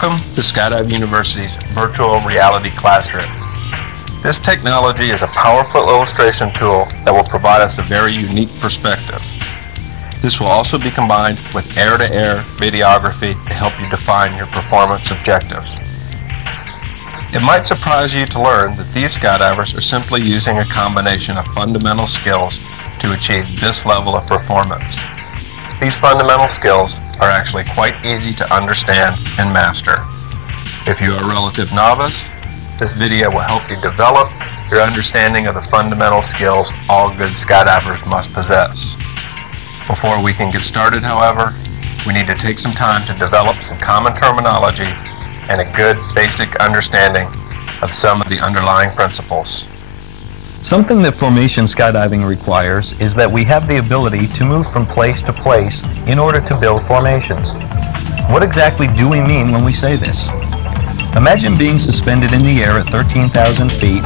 Welcome to Skydive University's Virtual Reality Classroom. This technology is a powerful illustration tool that will provide us a very unique perspective. This will also be combined with air-to-air videography to help you define your performance objectives. It might surprise you to learn that these skydivers are simply using a combination of fundamental skills to achieve this level of performance. These fundamental skills are actually quite easy to understand and master. If you are a relative novice, this video will help you develop your understanding of the fundamental skills all good skydivers must possess. Before we can get started, however, we need to take some time to develop some common terminology and a good basic understanding of some of the underlying principles. Something that formation skydiving requires is that we have the ability to move from place to place in order to build formations. What exactly do we mean when we say this? Imagine being suspended in the air at 13,000 feet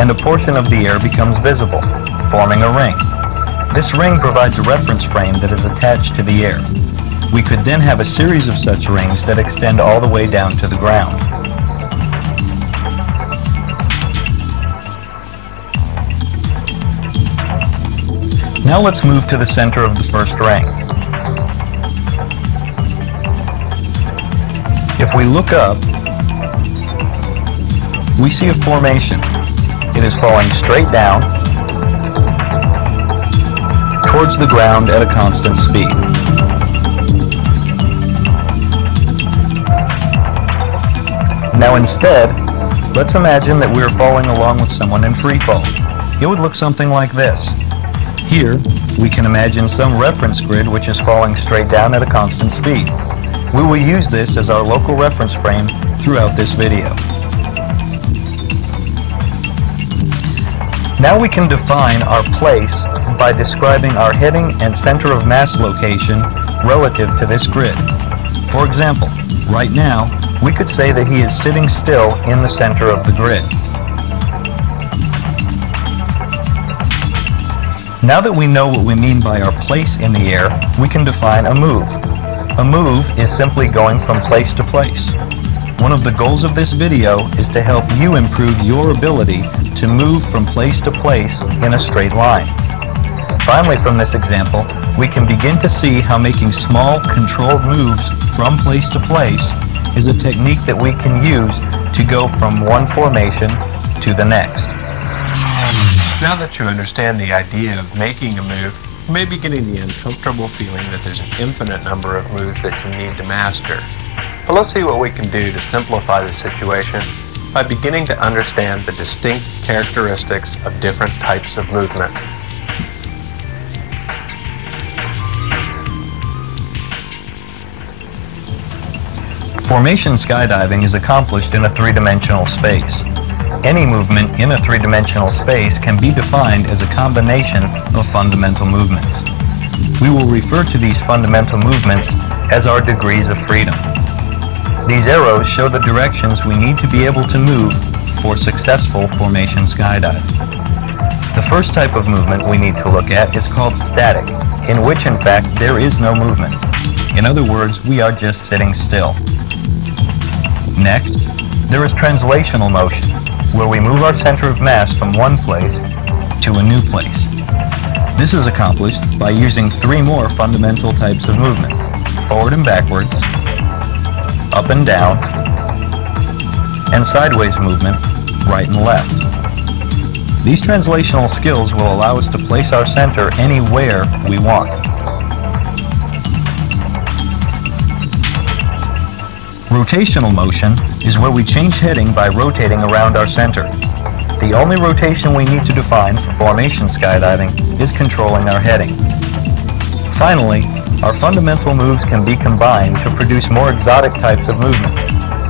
and a portion of the air becomes visible, forming a ring. This ring provides a reference frame that is attached to the air. We could then have a series of such rings that extend all the way down to the ground. Now let's move to the center of the first ring. If we look up, we see a formation. It is falling straight down towards the ground at a constant speed. Now instead, let's imagine that we are falling along with someone in free fall. It would look something like this. Here, we can imagine some reference grid which is falling straight down at a constant speed. We will use this as our local reference frame throughout this video. Now we can define our place by describing our heading and center of mass location relative to this grid. For example, right now, we could say that he is sitting still in the center of the grid. Now that we know what we mean by our place in the air, we can define a move. A move is simply going from place to place. One of the goals of this video is to help you improve your ability to move from place to place in a straight line. Finally, from this example, we can begin to see how making small, controlled moves from place to place is a technique that we can use to go from one formation to the next. Now that you understand the idea of making a move, you may be getting the uncomfortable feeling that there's an infinite number of moves that you need to master. But let's see what we can do to simplify the situation by beginning to understand the distinct characteristics of different types of movement. Formation skydiving is accomplished in a three-dimensional space. Any movement in a three-dimensional space can be defined as a combination of fundamental movements. We will refer to these fundamental movements as our degrees of freedom. These arrows show the directions we need to be able to move for successful formation skydiving. The first type of movement we need to look at is called static, in which in fact there is no movement. In other words, we are just sitting still. Next, there is translational motion, where we move our center of mass from one place to a new place. This is accomplished by using three more fundamental types of movement: forward and backwards, up and down, and sideways movement, right and left. These translational skills will allow us to place our center anywhere we want. Rotational motion is where we change heading by rotating around our center. The only rotation we need to define for formation skydiving is controlling our heading. Finally, our fundamental moves can be combined to produce more exotic types of movement.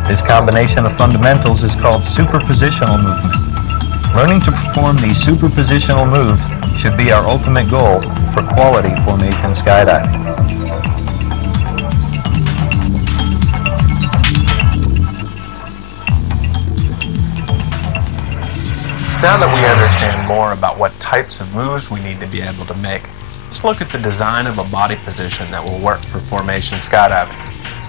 This combination of fundamentals is called superpositional movement. Learning to perform these superpositional moves should be our ultimate goal for quality formation skydiving. Now that we understand more about what types of moves we need to be able to make, let's look at the design of a body position that will work for formation skydiving.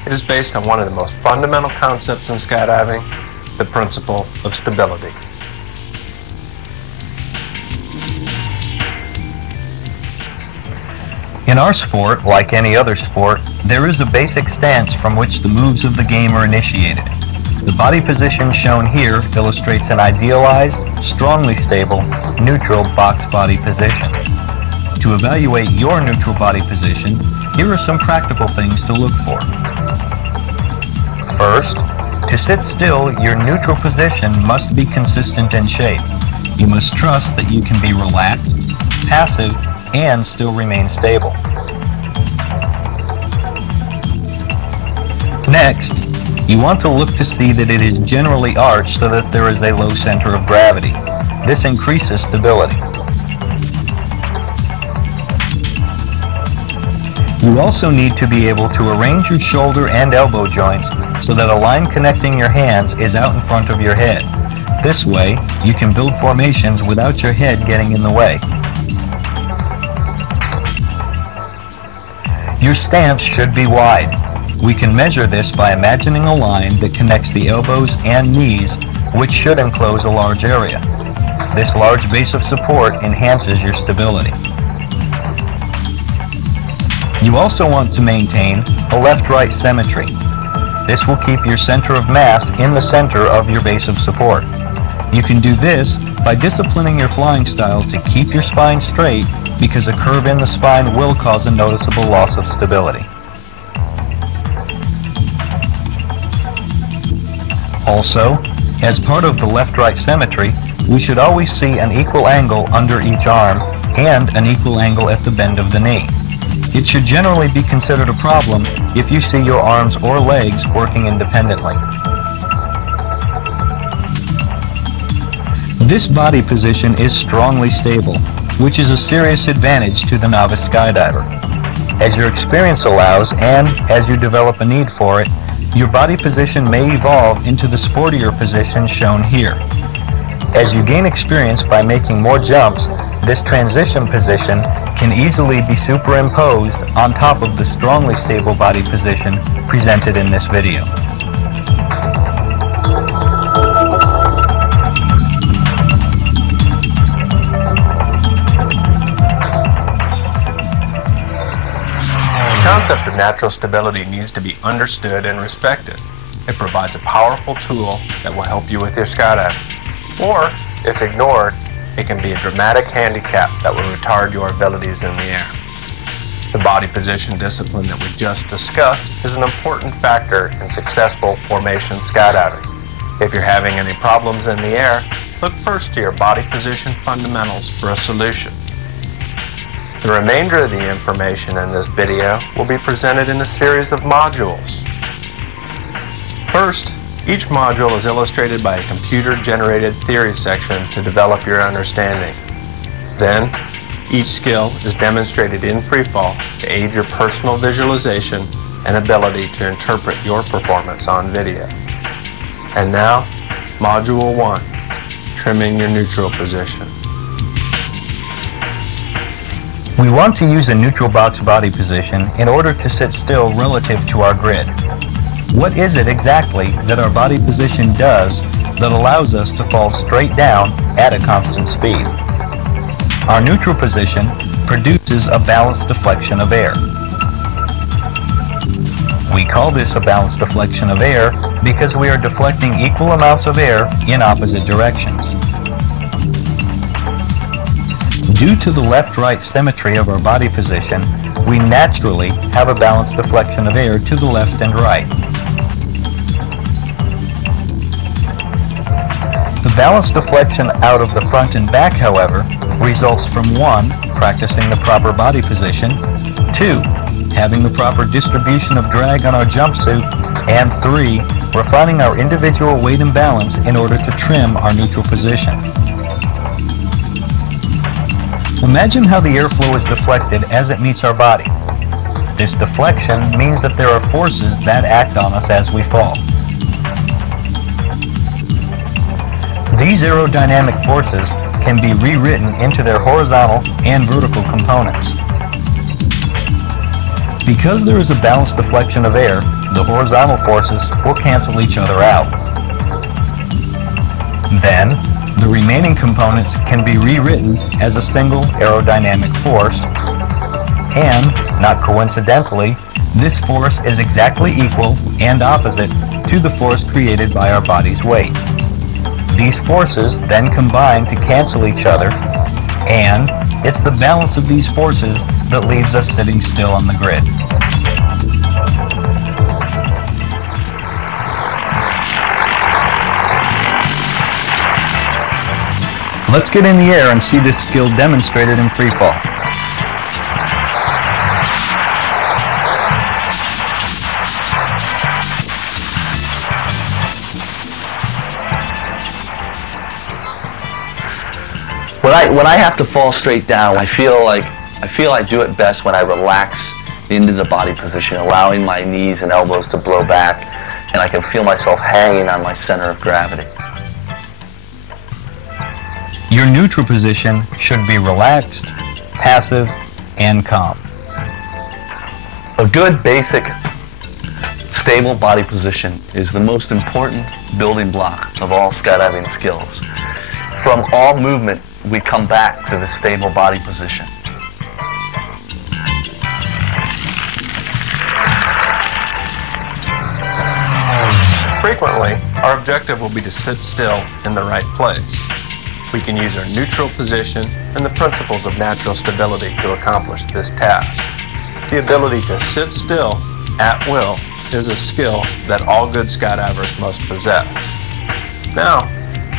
It is based on one of the most fundamental concepts in skydiving, the principle of stability. In our sport, like any other sport, there is a basic stance from which the moves of the game are initiated. The body position shown here illustrates an idealized, strongly stable, neutral box body position. To evaluate your neutral body position, here are some practical things to look for. First, to sit still, your neutral position must be consistent in shape. You must trust that you can be relaxed, passive, and still remain stable. Next, you want to look to see that it is generally arched so that there is a low center of gravity. This increases stability. You also need to be able to arrange your shoulder and elbow joints so that a line connecting your hands is out in front of your head. This way, you can build formations without your head getting in the way. Your stance should be wide. We can measure this by imagining a line that connects the elbows and knees, which should enclose a large area. This large base of support enhances your stability. You also want to maintain a left-right symmetry. This will keep your center of mass in the center of your base of support. You can do this by disciplining your flying style to keep your spine straight, because a curve in the spine will cause a noticeable loss of stability. Also, as part of the left-right symmetry, we should always see an equal angle under each arm and an equal angle at the bend of the knee. It should generally be considered a problem if you see your arms or legs working independently. This body position is strongly stable, which is a serious advantage to the novice skydiver. As your experience allows and as you develop a need for it, your body position may evolve into the sportier position shown here. As you gain experience by making more jumps, this transition position can easily be superimposed on top of the strongly stable body position presented in this video. The concept of natural stability needs to be understood and respected. It provides a powerful tool that will help you with your skydiving. Or, if ignored, it can be a dramatic handicap that will retard your abilities in the air. The body position discipline that we just discussed is an important factor in successful formation skydiving. If you're having any problems in the air, look first to your body position fundamentals for a solution. The remainder of the information in this video will be presented in a series of modules. First, each module is illustrated by a computer-generated theory section to develop your understanding. Then, each skill is demonstrated in freefall to aid your personal visualization and ability to interpret your performance on video. And now, Module 1, Trimming Your Neutral Position. We want to use a neutral box body position in order to sit still relative to our grid. What is it exactly that our body position does that allows us to fall straight down at a constant speed? Our neutral position produces a balanced deflection of air. We call this a balanced deflection of air because we are deflecting equal amounts of air in opposite directions. Due to the left-right symmetry of our body position, we naturally have a balanced deflection of air to the left and right. The balanced deflection out of the front and back, however, results from 1, practicing the proper body position, 2, having the proper distribution of drag on our jumpsuit, and 3, refining our individual weight and balance in order to trim our neutral position. Imagine how the airflow is deflected as it meets our body. This deflection means that there are forces that act on us as we fall. These aerodynamic forces can be rewritten into their horizontal and vertical components. Because there is a balanced deflection of air, the horizontal forces will cancel each other out. Then, the remaining components can be rewritten as a single aerodynamic force, and, not coincidentally, this force is exactly equal and opposite to the force created by our body's weight. These forces then combine to cancel each other, and it's the balance of these forces that leaves us sitting still on the grid. Let's get in the air and see this skill demonstrated in free fall. When I have to fall straight down, I feel I do it best when I relax into the body position, allowing my knees and elbows to blow back, and I can feel myself hanging on my center of gravity. Your neutral position should be relaxed, passive, and calm. A good, basic, stable body position is the most important building block of all skydiving skills. From all movement, we come back to the stable body position. Frequently, our objective will be to sit still in the right place. We can use our neutral position and the principles of natural stability to accomplish this task. The ability to sit still at will is a skill that all good skydivers must possess. Now,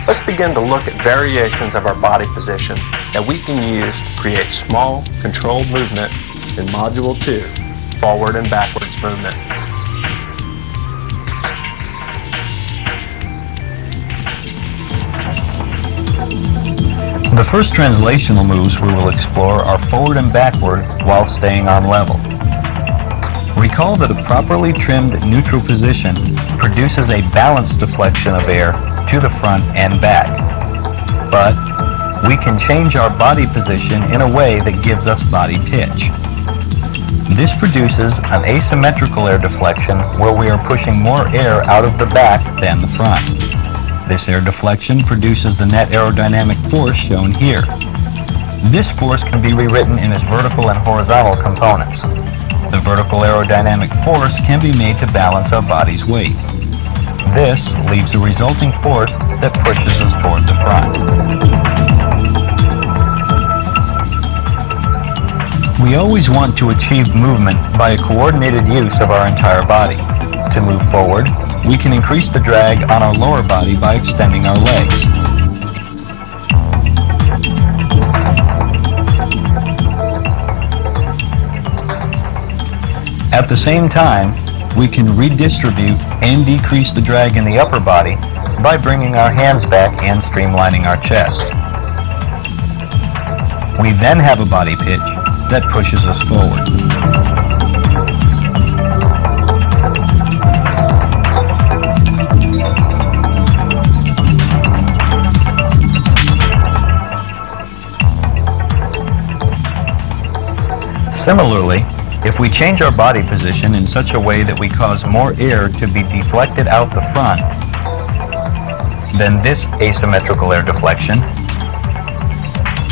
let's begin to look at variations of our body position that we can use to create small, controlled movement in Module 2, forward and backwards movement. The first translational moves we will explore are forward and backward while staying on level. Recall that a properly trimmed neutral position produces a balanced deflection of air to the front and back. But we can change our body position in a way that gives us body pitch. This produces an asymmetrical air deflection where we are pushing more air out of the back than the front. This air deflection produces the net aerodynamic force shown here. This force can be rewritten in its vertical and horizontal components. The vertical aerodynamic force can be made to balance our body's weight. This leaves a resulting force that pushes us toward the front. We always want to achieve movement by a coordinated use of our entire body. To move forward, we can increase the drag on our lower body by extending our legs. At the same time, we can redistribute and decrease the drag in the upper body by bringing our hands back and streamlining our chest. We then have a body pitch that pushes us forward. Similarly, if we change our body position in such a way that we cause more air to be deflected out the front, then this asymmetrical air deflection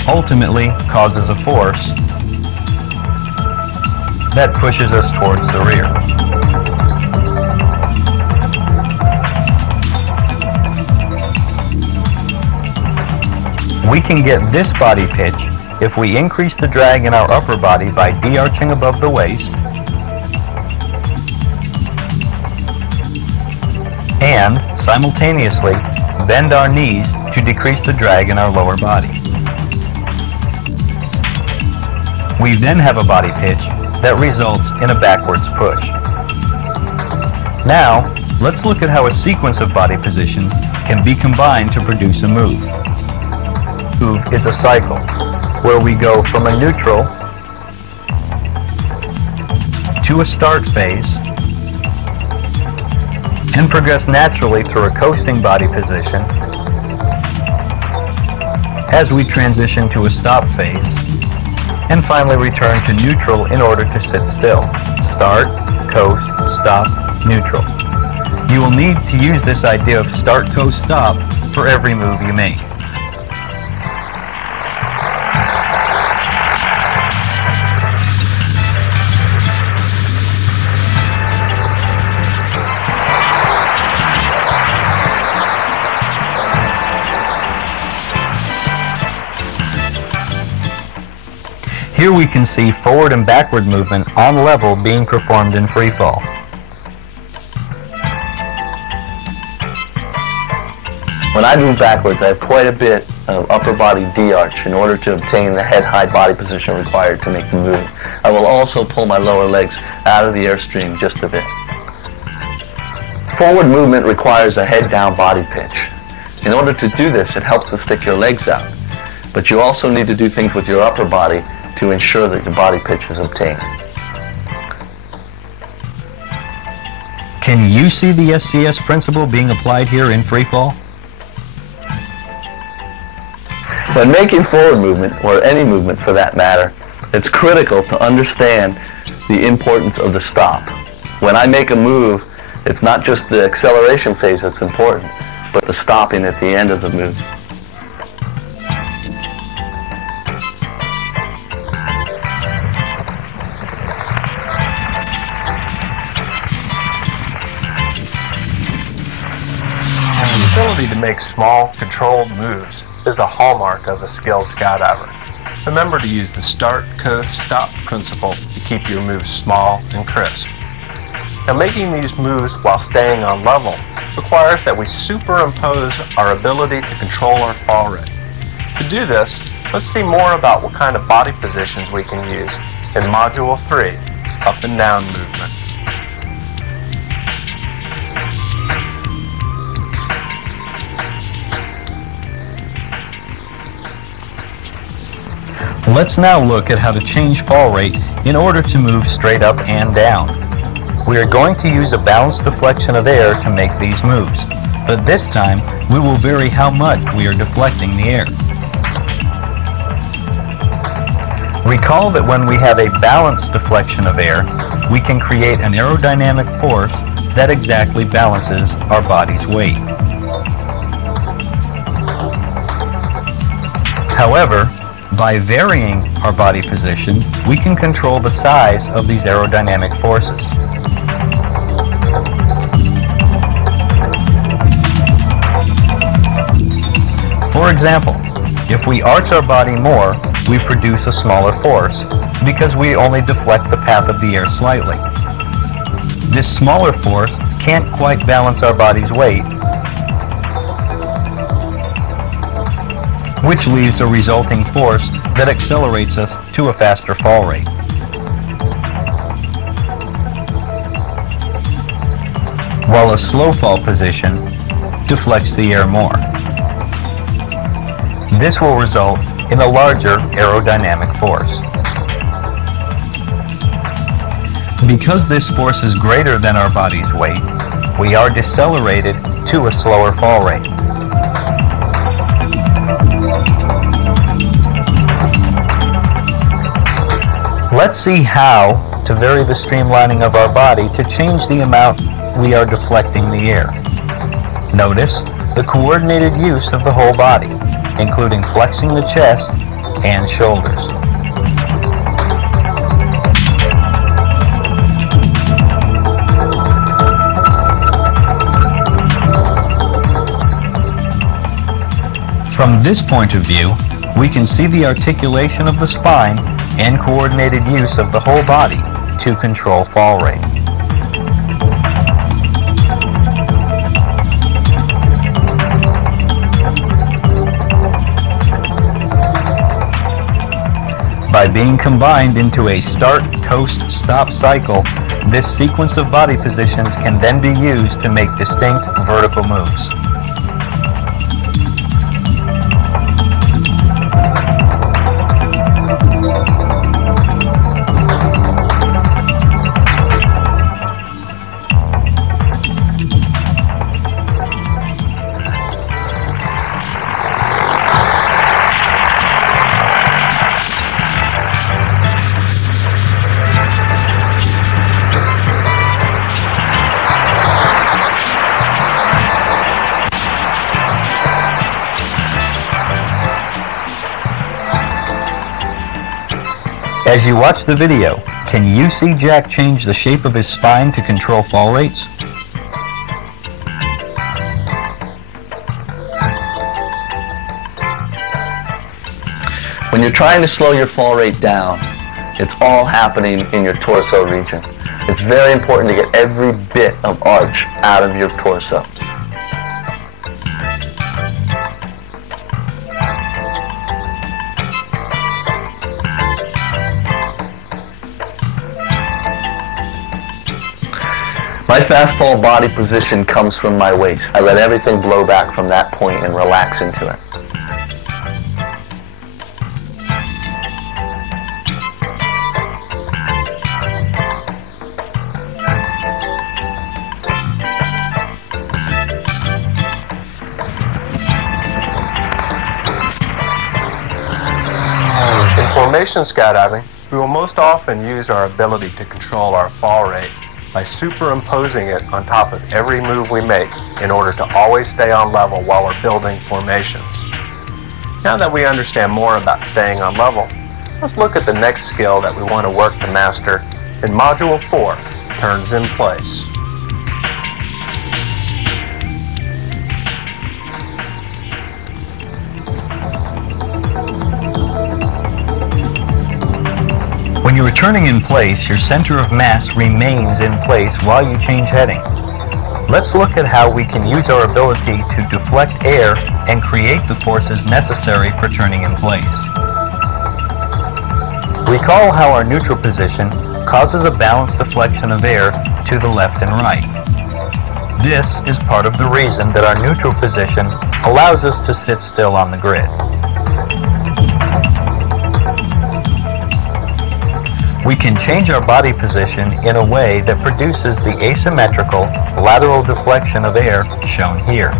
ultimately causes a force that pushes us towards the rear. We can get this body pitch if we increase the drag in our upper body by de-arching above the waist and simultaneously bend our knees to decrease the drag in our lower body. We then have a body pitch that results in a backwards push. Now, let's look at how a sequence of body positions can be combined to produce a move. Move is a cycle where we go from a neutral to a start phase and progress naturally through a coasting body position as we transition to a stop phase and finally return to neutral in order to sit still. Start, coast, stop, neutral. You will need to use this idea of start, coast, stop for every move you make. Here we can see forward and backward movement on level being performed in free fall. When I move backwards, I have quite a bit of upper body D-arch in order to obtain the head-high body position required to make the move. I will also pull my lower legs out of the airstream just a bit. Forward movement requires a head-down body pitch. In order to do this, it helps to stick your legs out. But you also need to do things with your upper body to ensure that your body pitch is obtained. Can you see the SCS principle being applied here in free fall? When making forward movement, or any movement for that matter, it's critical to understand the importance of the stop. When I make a move, it's not just the acceleration phase that's important, but the stopping at the end of the move. The ability to make small, controlled moves is the hallmark of a skilled skydiver. Remember to use the start, coast, stop principle to keep your moves small and crisp. Now, making these moves while staying on level requires that we superimpose our ability to control our fall rate. To do this, let's see more about what kind of body positions we can use in Module 3, Up and Down Movement. Let's now look at how to change fall rate in order to move straight up and down. We are going to use a balanced deflection of air to make these moves, but this time we will vary how much we are deflecting the air. Recall that when we have a balanced deflection of air, we can create an aerodynamic force that exactly balances our body's weight. However, by varying our body position, we can control the size of these aerodynamic forces. For example, if we arch our body more, we produce a smaller force because we only deflect the path of the air slightly. This smaller force can't quite balance our body's weight, which leaves a resulting force that accelerates us to a faster fall rate. While a slow fall position deflects the air more. This will result in a larger aerodynamic force. Because this force is greater than our body's weight, we are decelerated to a slower fall rate. Let's see how to vary the streamlining of our body to change the amount we are deflecting the air. Notice the coordinated use of the whole body, including flexing the chest and shoulders. From this point of view, we can see the articulation of the spine and coordinated use of the whole body to control fall rate. By being combined into a start, coast, stop cycle, this sequence of body positions can then be used to make distinct vertical moves. As you watch the video, can you see Jack change the shape of his spine to control fall rates? When you're trying to slow your fall rate down, it's all happening in your torso region. It's very important to get every bit of arch out of your torso. My fastball body position comes from my waist. I let everything blow back from that point and relax into it. In formation skydiving, we will most often use our ability to control our fall rate by superimposing it on top of every move we make in order to always stay on level while we're building formations. Now that we understand more about staying on level, let's look at the next skill that we want to work to master in Module 4, Turns in Place. When you are turning in place, your center of mass remains in place while you change heading. Let's look at how we can use our ability to deflect air and create the forces necessary for turning in place. Recall how our neutral position causes a balanced deflection of air to the left and right. This is part of the reason that our neutral position allows us to sit still on the grid. We can change our body position in a way that produces the asymmetrical lateral deflection of air shown here.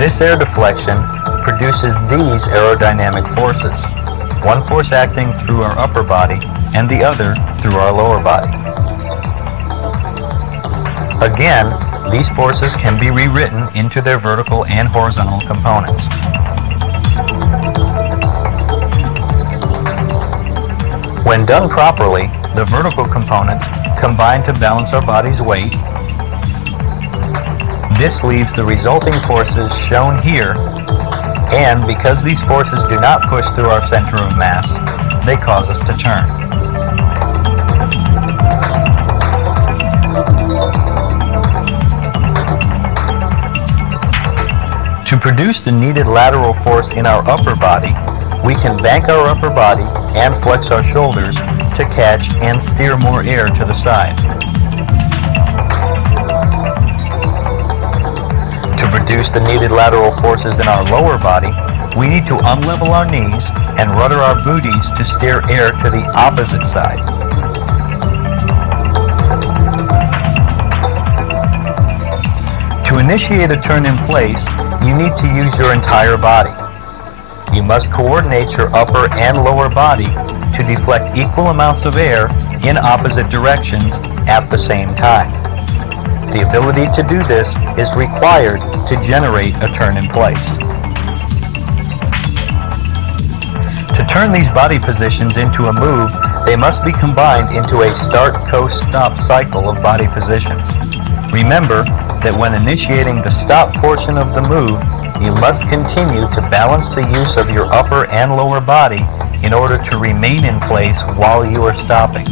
This air deflection produces these aerodynamic forces, one force acting through our upper body and the other through our lower body. Again, these forces can be rewritten into their vertical and horizontal components. When done properly, the vertical components combine to balance our body's weight. This leaves the resulting forces shown here, and because these forces do not push through our center of mass, they cause us to turn. To produce the needed lateral force in our upper body, we can bank our upper body and flex our shoulders to catch and steer more air to the side. To produce the needed lateral forces in our lower body, we need to unlevel our knees and rudder our booties to steer air to the opposite side. To initiate a turn in place, you need to use your entire body. You must coordinate your upper and lower body to deflect equal amounts of air in opposite directions at the same time. The ability to do this is required to generate a turn in place. To turn these body positions into a move, they must be combined into a start, coast, stop cycle of body positions. Remember that when initiating the stop portion of the move, you must continue to balance the use of your upper and lower body in order to remain in place while you are stopping.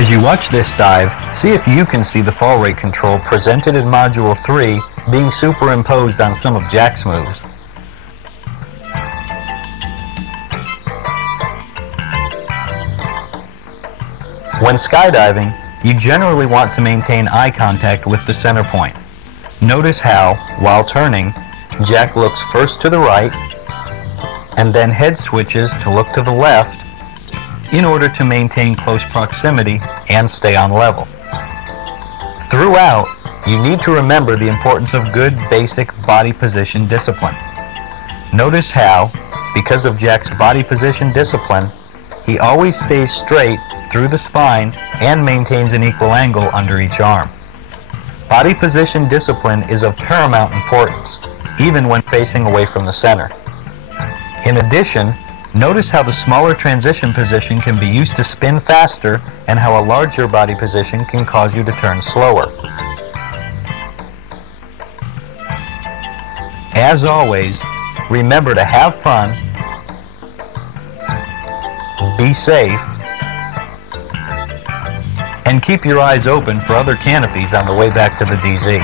As you watch this dive, see if you can see the fall rate control presented in Module 3 being superimposed on some of Jack's moves. When skydiving, you generally want to maintain eye contact with the center point. Notice how, while turning, Jack looks first to the right and then head switches to look to the left in order to maintain close proximity and stay on level. Throughout, you need to remember the importance of good basic body position discipline. Notice how, because of Jack's body position discipline, he always stays straight through the spine and maintains an equal angle under each arm. Body position discipline is of paramount importance, even when facing away from the center. In addition, notice how the smaller transition position can be used to spin faster and how a larger body position can cause you to turn slower. As always, remember to have fun, be safe, and keep your eyes open for other canopies on the way back to the DZ.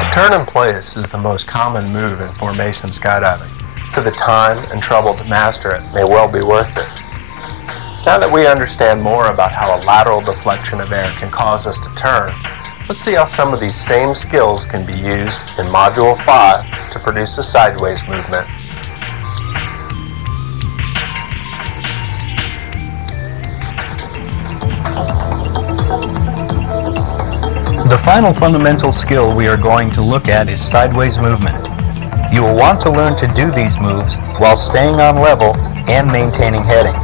The turn in place is the most common move in formation skydiving, so the time and trouble to master it may well be worth it. Now that we understand more about how a lateral deflection of air can cause us to turn, let's see how some of these same skills can be used in Module 5 to produce a sideways movement. The final fundamental skill we are going to look at is sideways movement. You will want to learn to do these moves while staying on level and maintaining heading.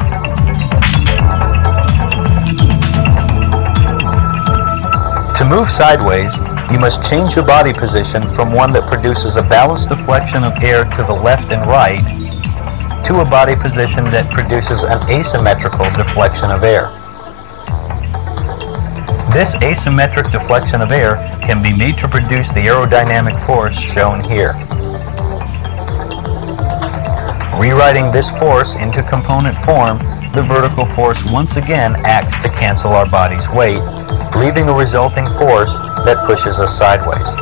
To move sideways, you must change your body position from one that produces a balanced deflection of air to the left and right to a body position that produces an asymmetrical deflection of air. This asymmetric deflection of air can be made to produce the aerodynamic force shown here. Rewriting this force into component form, the vertical force once again acts to cancel our body's weight, leaving a resulting force that pushes us sideways.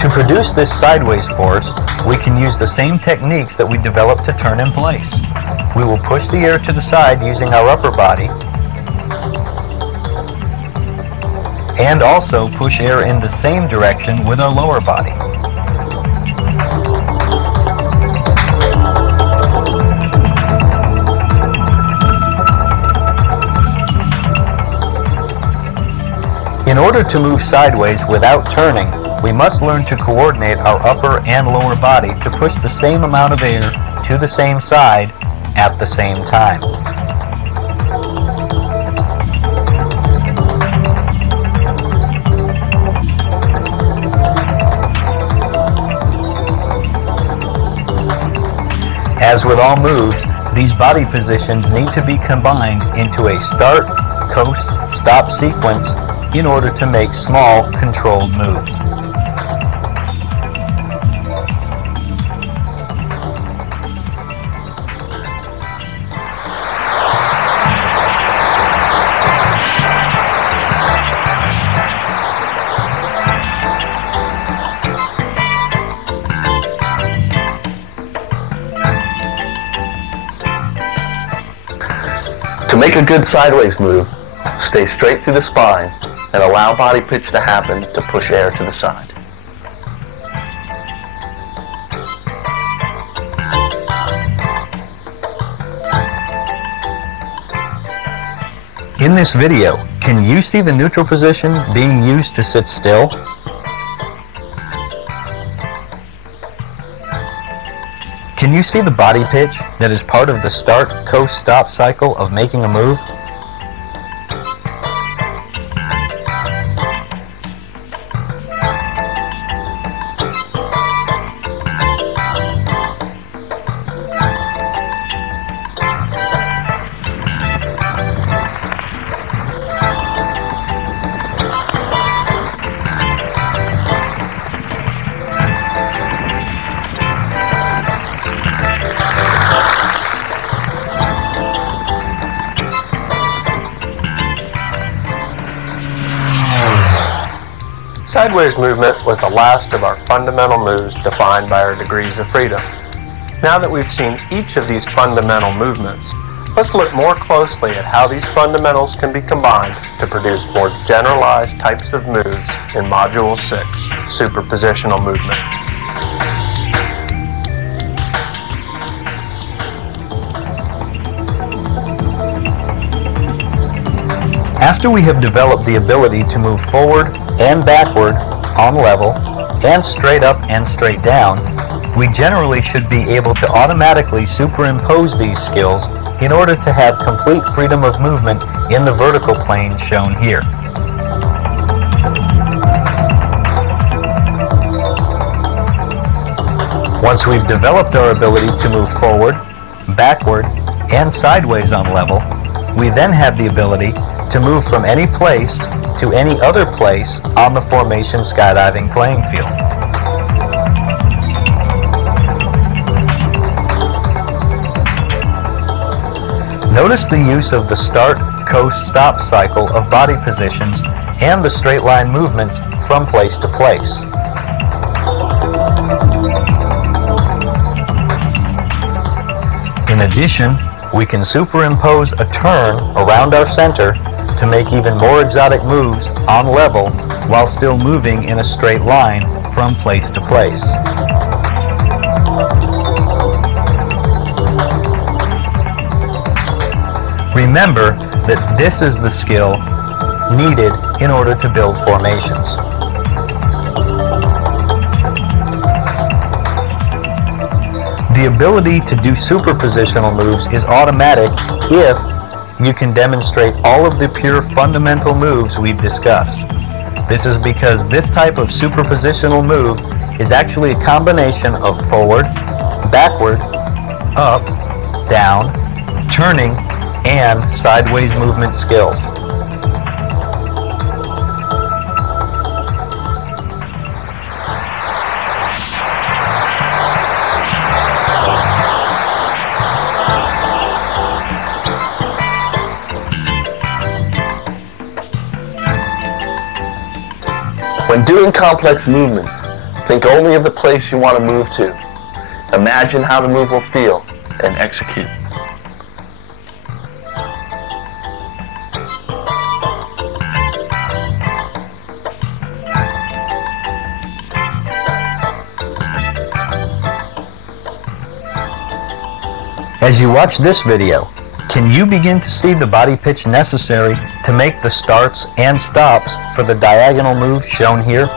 To produce this sideways force, we can use the same techniques that we developed to turn in place. We will push the air to the side using our upper body, and also push air in the same direction with our lower body. In order to move sideways without turning, we must learn to coordinate our upper and lower body to push the same amount of air to the same side at the same time. As with all moves, these body positions need to be combined into a start, coast, stop sequence in order to make small, controlled moves. To make a good sideways move, stay straight through the spine and allow body pitch to happen to push air to the side. In this video, can you see the neutral position being used to sit still? Can you see the body pitch that is part of the start, coast, stop cycle of making a move? Sideways movement was the last of our fundamental moves defined by our degrees of freedom. Now that we've seen each of these fundamental movements, let's look more closely at how these fundamentals can be combined to produce more generalized types of moves in Module 6, Superpositional Movement. After we have developed the ability to move forward and backward on level and straight up and straight down, we generally should be able to automatically superimpose these skills in order to have complete freedom of movement in the vertical plane shown here. Once we've developed our ability to move forward, backward, and sideways on level, we then have the ability to move from any place to any other place on the formation skydiving playing field. Notice the use of the start, coast, stop cycle of body positions and the straight line movements from place to place. In addition, we can superimpose a turn around our center to make even more exotic moves on level while still moving in a straight line from place to place. Remember that this is the skill needed in order to build formations. The ability to do superpositional moves is automatic if you can demonstrate all of the pure fundamental moves we've discussed. This is because this type of superpositional move is actually a combination of forward, backward, up, down, turning, and sideways movement skills. When doing complex movement, think only of the place you want to move to. Imagine how the move will feel and execute. As you watch this video, can you begin to see the body pitch necessary to make the starts and stops for the diagonal move shown here?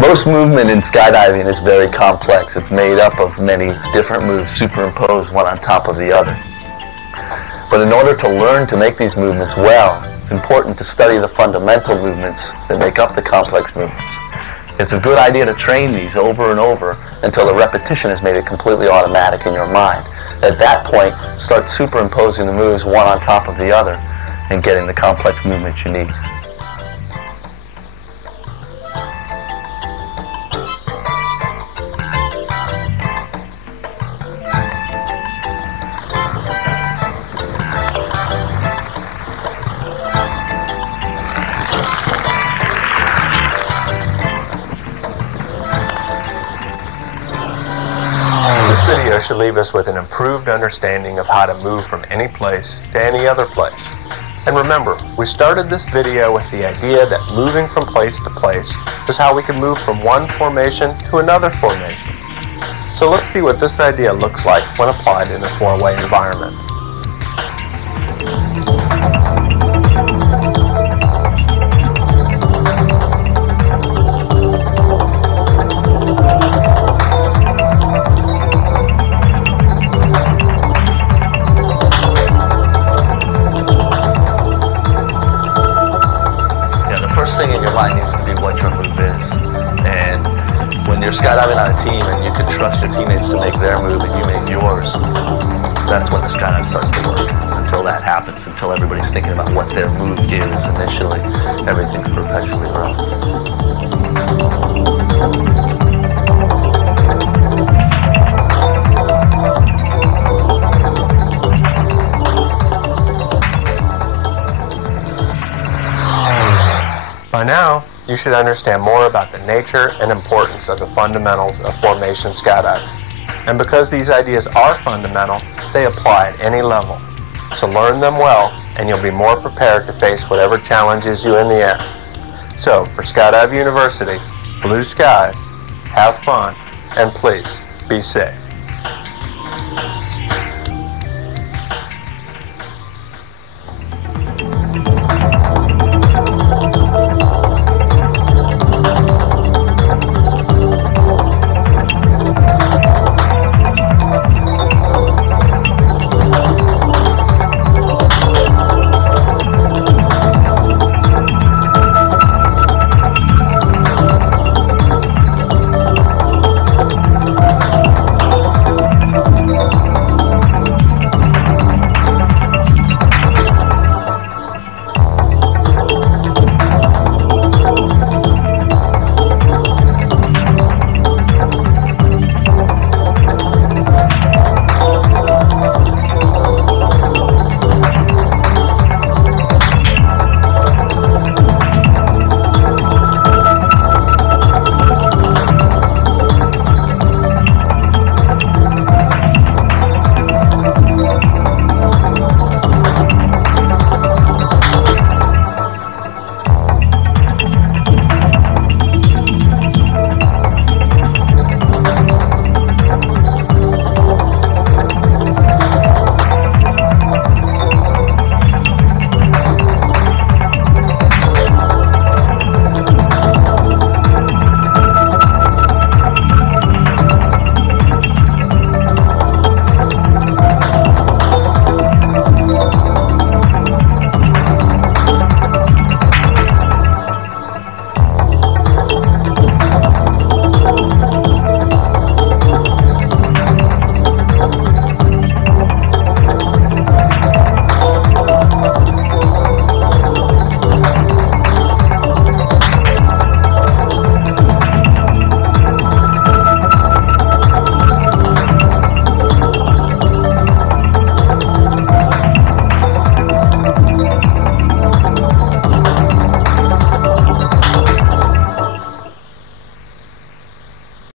Most movement in skydiving is very complex. It's made up of many different moves superimposed one on top of the other. But in order to learn to make these movements well, it's important to study the fundamental movements that make up the complex movements. It's a good idea to train these over and over until the repetition has made it completely automatic in your mind. At that point, start superimposing the moves one on top of the other and getting the complex movements you need. This video should leave us with an improved understanding of how to move from any place to any other place. And remember, we started this video with the idea that moving from place to place is how we can move from one formation to another formation. So let's see what this idea looks like when applied in a four-way environment. You're skydiving on a team and you can trust your teammates to make their move and you make yours, that's when the skydive starts to work. Until that happens, until everybody's thinking about what their move is initially, everything's perpetually wrong. By now, you should understand more about the nature and importance of the fundamentals of formation skydiving. And because these ideas are fundamental, they apply at any level. So learn them well, and you'll be more prepared to face whatever challenges you in the air. So, for Skydive University, blue skies, have fun, and please, be safe.